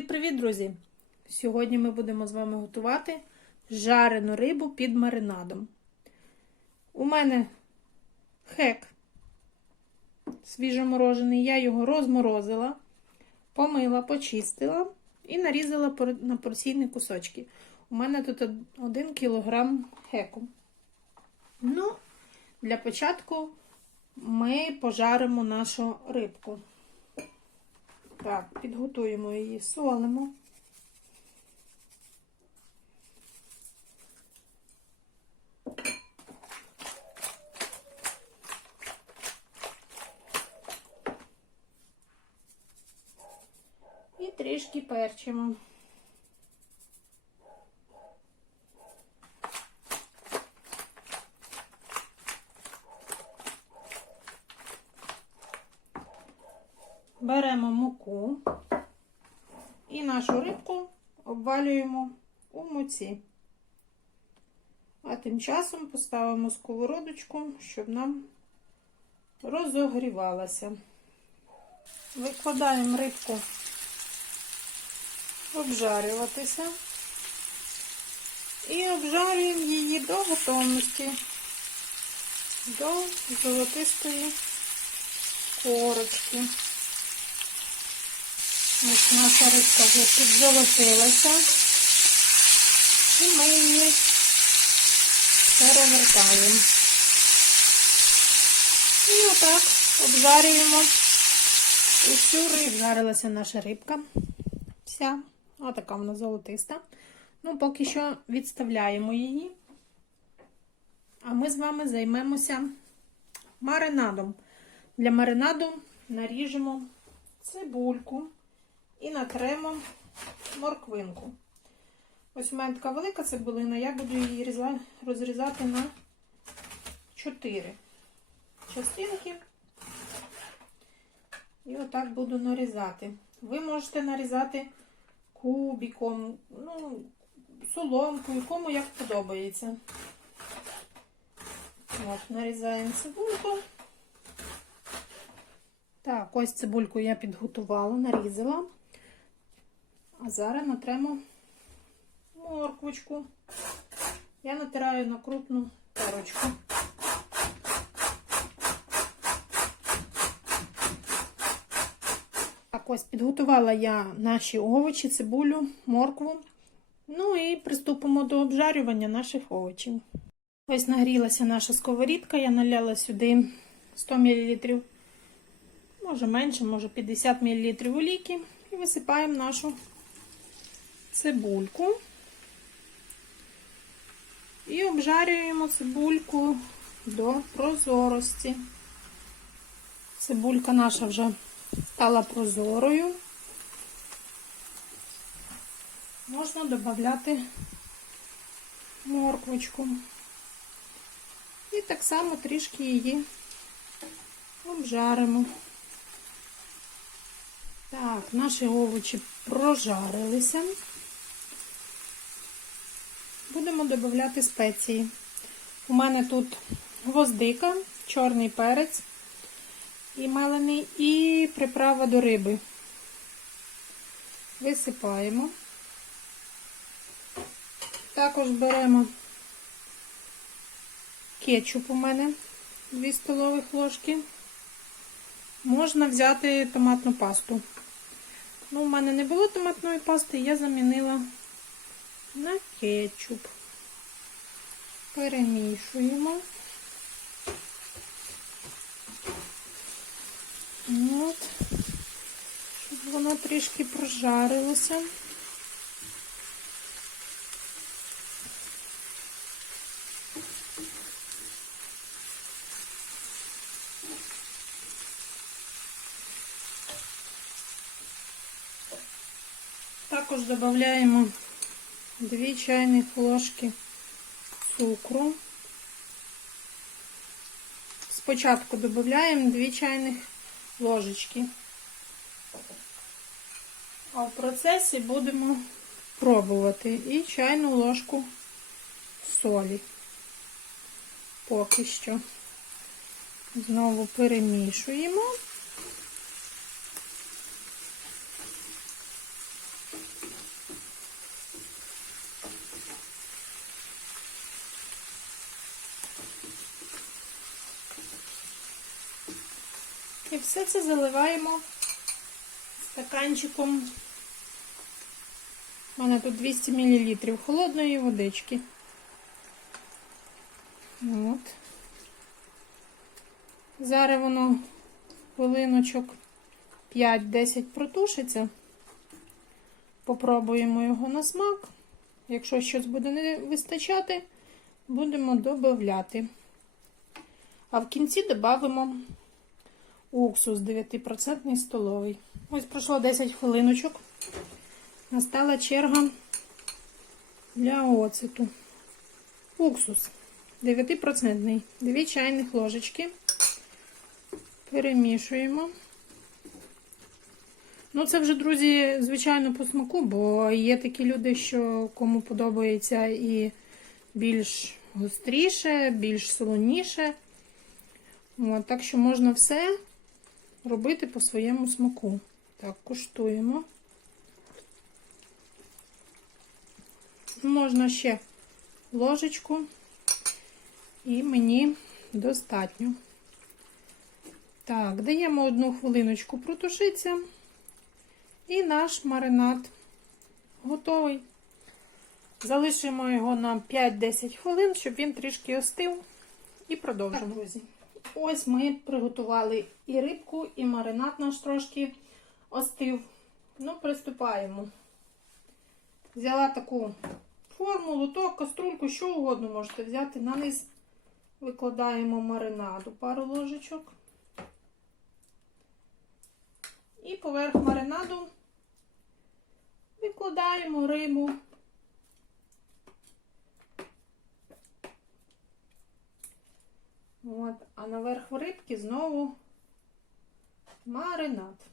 Привіт, друзі! Сьогодні ми будемо з вами готувати жарену рибу під маринадом. У мене хек свіжоморожений, я його розморозила, помила, почистила і нарізала на порційні кусочки. У мене тут 1 кг хеку. Ну, для початку ми пожаримо нашу рибку. Так, підготуємо її, солимо. І трішки перчимо. Беремо муку і нашу рибку обвалюємо у муці. А тим часом поставимо сковородочку, щоб нам розогрівалася. Викладаємо рибку обжарюватися і обжарюємо її до готовності, до золотистої корочки. Наша рибка вже підзолотилася. І ми її перевертаємо. І отак обжарюємо усю рибу. Жарилася наша рибка. Вся. Отака вона золотиста. Ну, поки що відставляємо її. А ми з вами займемося маринадом. Для маринаду наріжемо цибульку і натремо морквинку. Ось у мене така велика цибулина, я буду її розрізати на 4 частинки. І отак буду нарізати. Ви можете нарізати кубиком, ну, соломкою, кому як подобається. От, нарізаємо цибульку. Так, ось цибульку я підготувала, нарізала. А зараз натремо морквочку. Я натираю на крупну терочку. Так, ось підготувала я наші овочі, цибулю, моркву. Ну і приступимо до обжарювання наших овочів. Ось нагрілася наша сковорідка, я наляла сюди 100 мл, може менше, може 50 мл олійки. І висипаємо нашу цибульку. І обжарюємо цибульку до прозорості. Цибулька наша вже стала прозорою. Можна додати морквочку. І так само трішки її обжаримо. Так, наші овочі прожарилися. Будемо додати спеції. У мене тут гвоздика, чорний перець і мелений, і приправа до риби. Висипаємо. Також беремо кетчуп у мене 2 столових ложки. Можна взяти томатну пасту. Ну, у мене не було томатної пасти, я замінила на кетчуп. Перемішуємо. От, щоб воно трішки прожарилося. Також додаємо 2 чайних ложки цукру. Спочатку додаємо 2 чайних ложечки. А в процесі будемо пробувати і чайну ложку солі. Поки що. Знову перемішуємо. І все це заливаємо стаканчиком. У мене тут 200 мл холодної водички. От. Зараз воно хвилиночок 5-10 протушиться. Попробуємо його на смак. Якщо щось буде не вистачати, будемо додати. А в кінці додамо уксус 9% столовий. Ось пройшло 10 хвилиночок. Настала черга для оцету. Уксус 9%. 2 чайних ложечки. Перемішуємо. Ну, це вже, друзі, звичайно, по смаку, бо є такі люди, що кому подобається і більш гостріше, більш солоніше. От, так що можна все робити по своєму смаку. Так, куштуємо. Можна ще ложечку, і мені достатньо. Так, даємо одну хвилиночку протушитися. І наш маринад готовий. Залишимо його на 5-10 хвилин, щоб він трішки остив. І продовжимо. Так, друзі. Ось ми приготували і рибку, і маринад наш трошки остив. Ну, приступаємо. Взяла таку форму, лоток, каструльку, що угодно можете взяти. На низ викладаємо маринаду пару ложечок. І поверх маринаду викладаємо рибу. От, а наверх рибки знову маринад.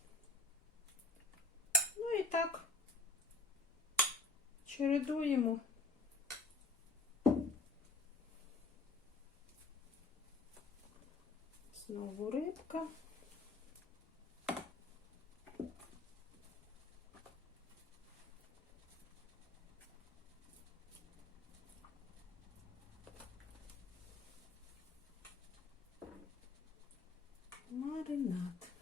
Ну і так чередуємо. Знову рибка. Маринад.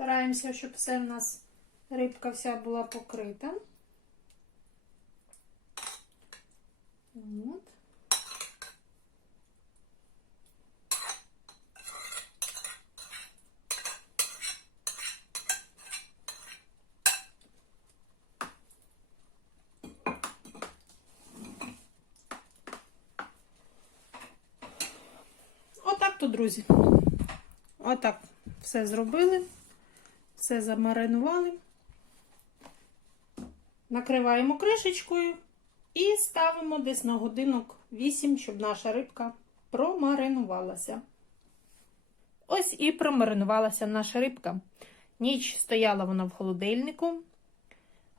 Стараємося, щоб все в нас рибка вся була покрита. От. Отак то, друзі. Отак все зробили. Все замаринували. Накриваємо кришечкою і ставимо десь на годинок 8, щоб наша рибка промаринувалася. Ось і промаринувалася наша рибка. Ніч стояла вона в холодильнику.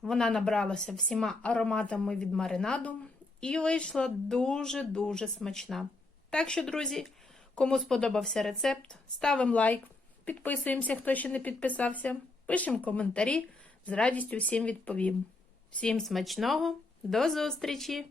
Вона набралася всіма ароматами від маринаду і вийшла дуже-дуже смачна. Так що, друзі, кому сподобався рецепт, ставимо лайк. Підписуємося, хто ще не підписався. Пишемо коментарі. З радістю всім відповім. Всім смачного, до зустрічі!